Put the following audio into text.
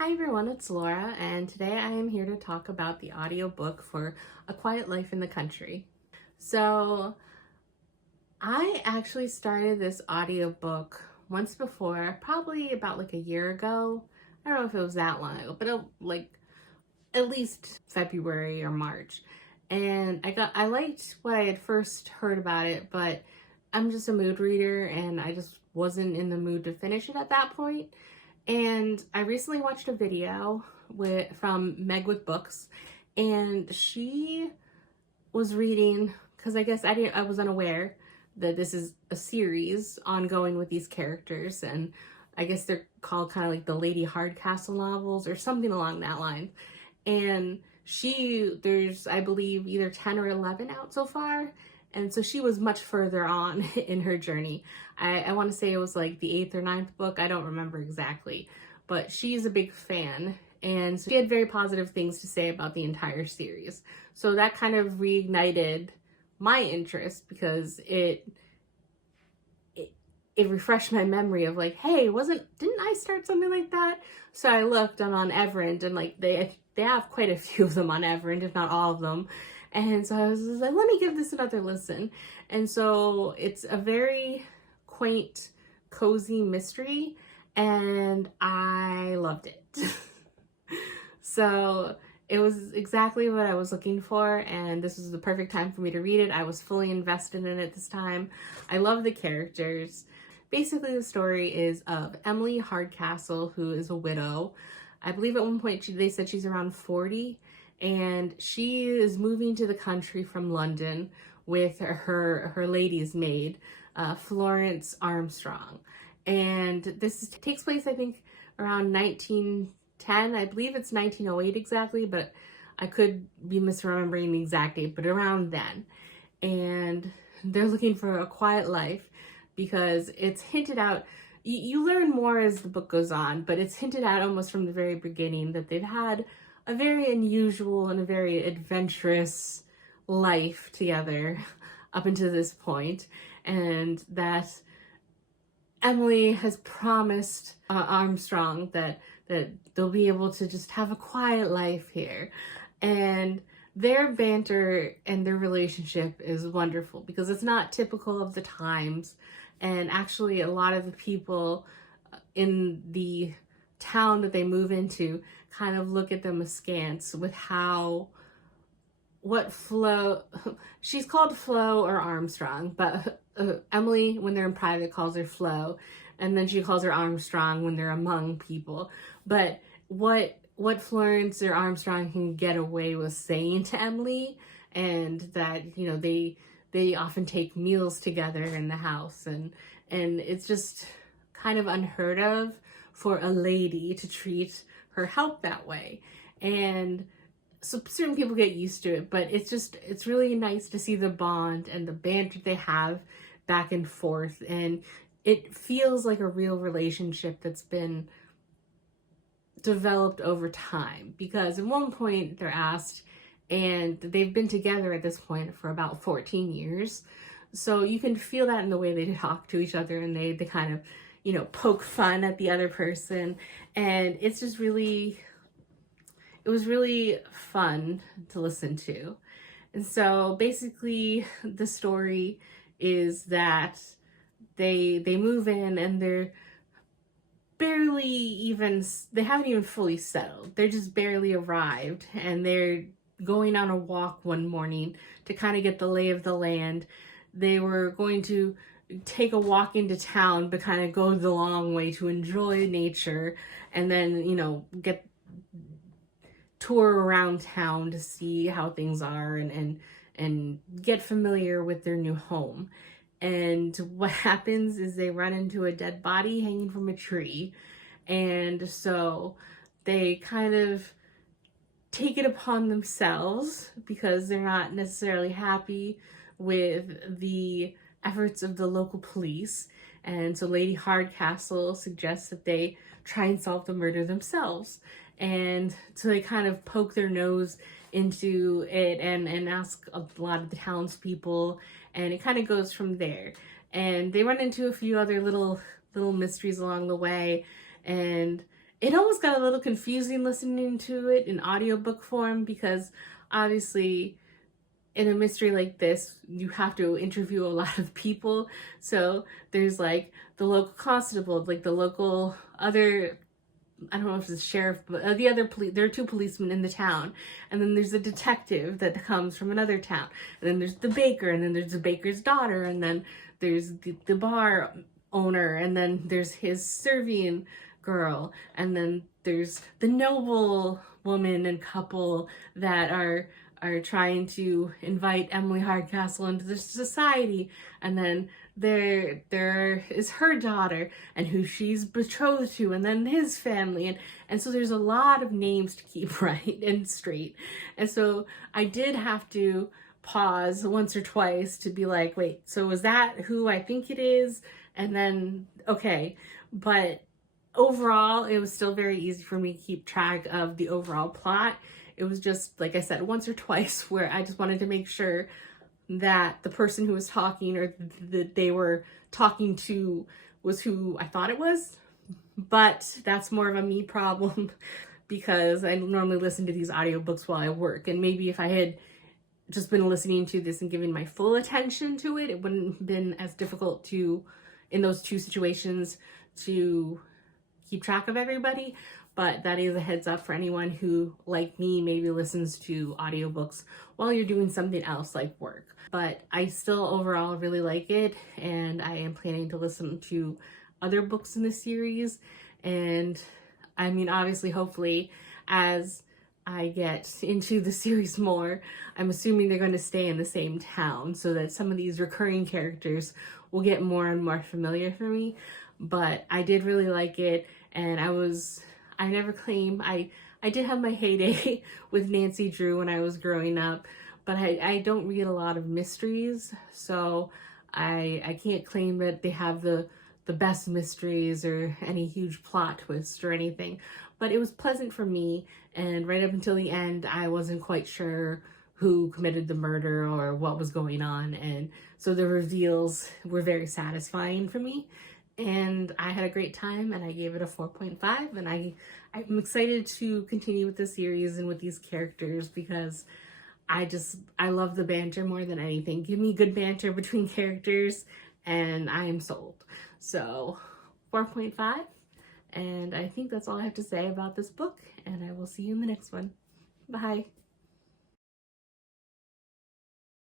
Hi everyone, it's Laura, and today I am here to talk about the audiobook for A Quiet Life in the Country. So, I actually started this audiobook once before, probably about like a year ago. I don't know if it was that long ago, but like at least February or March. And I liked what I had first heard about it, but I'm just a mood reader and I just wasn't in the mood to finish it at that point. And I recently watched a video from Meg with Books, and she was reading, because I guess I was unaware that this is a series ongoing with these characters, and I guess they're called kind of like the Lady Hardcastle novels or something along that line. And there's, I believe, either 10 or 11 out so far. And so she was much further on in her journey. I want to say it was like the 8th or 9th book. I don't remember exactly. But she's a big fan. And so she had very positive things to say about the entire series. So that kind of reignited my interest because it refreshed my memory of like, hey, didn't I start something like that? So I looked, I'm on Everend, and like they have quite a few of them on Everend, if not all of them. And so I was like, let me give this another listen. And so it's a very quaint, cozy mystery, and I loved it. So it was exactly what I was looking for, and this was the perfect time for me to read it. I was fully invested in it this time. I love the characters. Basically, the story is of Emily Hardcastle, who is a widow. I believe at one point they said she's around 40, and she is moving to the country from London with her lady's maid, Florence Armstrong. And this takes place, I think, around 1910. I believe it's 1908 exactly, but I could be misremembering the exact date, but around then. And they're looking for a quiet life because it's hinted out. You learn more as the book goes on, but it's hinted at almost from the very beginning that they've had a very unusual and a very adventurous life together up until this point, and that Emily has promised Armstrong that they'll be able to just have a quiet life here. And their banter and their relationship is wonderful because it's not typical of the times. And actually, a lot of the people in the town that they move into kind of look at them askance with what Flo, she's called Flo or Armstrong, but Emily, when they're in private, calls her Flo, and then she calls her Armstrong when they're among people. But what Florence or Armstrong can get away with saying to Emily, and that, they often take meals together in the house, and it's just kind of unheard of for a lady to treat her help that way. And so certain people get used to it, but it's really nice to see the bond and the banter they have back and forth, and it feels like a real relationship that's been developed over time. Because at one point they're asked, and they've been together at this point for about 14 years. So you can feel that in the way they talk to each other, and they kind of, poke fun at the other person. And it's just it was really fun to listen to. And so basically the story is that they move in, and they haven't even fully settled. They're just barely arrived, and they're going on a walk one morning to kind of get the lay of the land. They were going to take a walk into town, but kind of go the long way to enjoy nature, and then, tour around town to see how things are, and get familiar with their new home. And what happens is they run into a dead body hanging from a tree. And so they kind of take it upon themselves, because they're not necessarily happy with the efforts of the local police. And so Lady Hardcastle suggests that they try and solve the murder themselves. And so they kind of poke their nose into it and ask a lot of the townspeople, and it kind of goes from there. And they run into a few other little mysteries along the way, and it almost got a little confusing listening to it in audiobook form, because obviously in a mystery like this, you have to interview a lot of people. So there's like the local constable, like the local other, I don't know if it's the sheriff, but the other police, there are two policemen in the town. And then there's a detective that comes from another town. And then there's the baker, and then there's the baker's daughter, and then there's the bar owner, and then there's his serving girl, and then there's the noble woman and couple that are trying to invite Emily Hardcastle into the society, and then there is her daughter and who she's betrothed to, and then his family, and so there's a lot of names to keep right and straight. And so I did have to pause once or twice to be like, wait, so is that who I think it is? And then okay, but overall it was still very easy for me to keep track of the overall plot. It was just, like I said, once or twice where I just wanted to make sure that the person who was talking, or that they were talking to, was who I thought it was. But that's more of a me problem because I normally listen to these audiobooks while I work. And maybe if I had just been listening to this and giving my full attention to it, it wouldn't have been as difficult to, in those two situations, to keep track of everybody. But that is a heads up for anyone who, like me, maybe listens to audiobooks while you're doing something else like work. But I still overall really like it, and I am planning to listen to other books in the series. And I mean, obviously, hopefully, as I get into the series more, I'm assuming they're going to stay in the same town so that some of these recurring characters will get more and more familiar for me. But I did really like it, and I never claim, I did have my heyday with Nancy Drew when I was growing up, but I don't read a lot of mysteries, so I can't claim that they have the best mysteries or any huge plot twist or anything. But it was pleasant for me, and right up until the end, I wasn't quite sure who committed the murder or what was going on, and so the reveals were very satisfying for me. And I had a great time, and I gave it a 4.5, and I'm excited to continue with the series and with these characters because I love the banter more than anything. Give me good banter between characters and I am sold. So 4.5, and I think that's all I have to say about this book, and I will see you in the next one. Bye.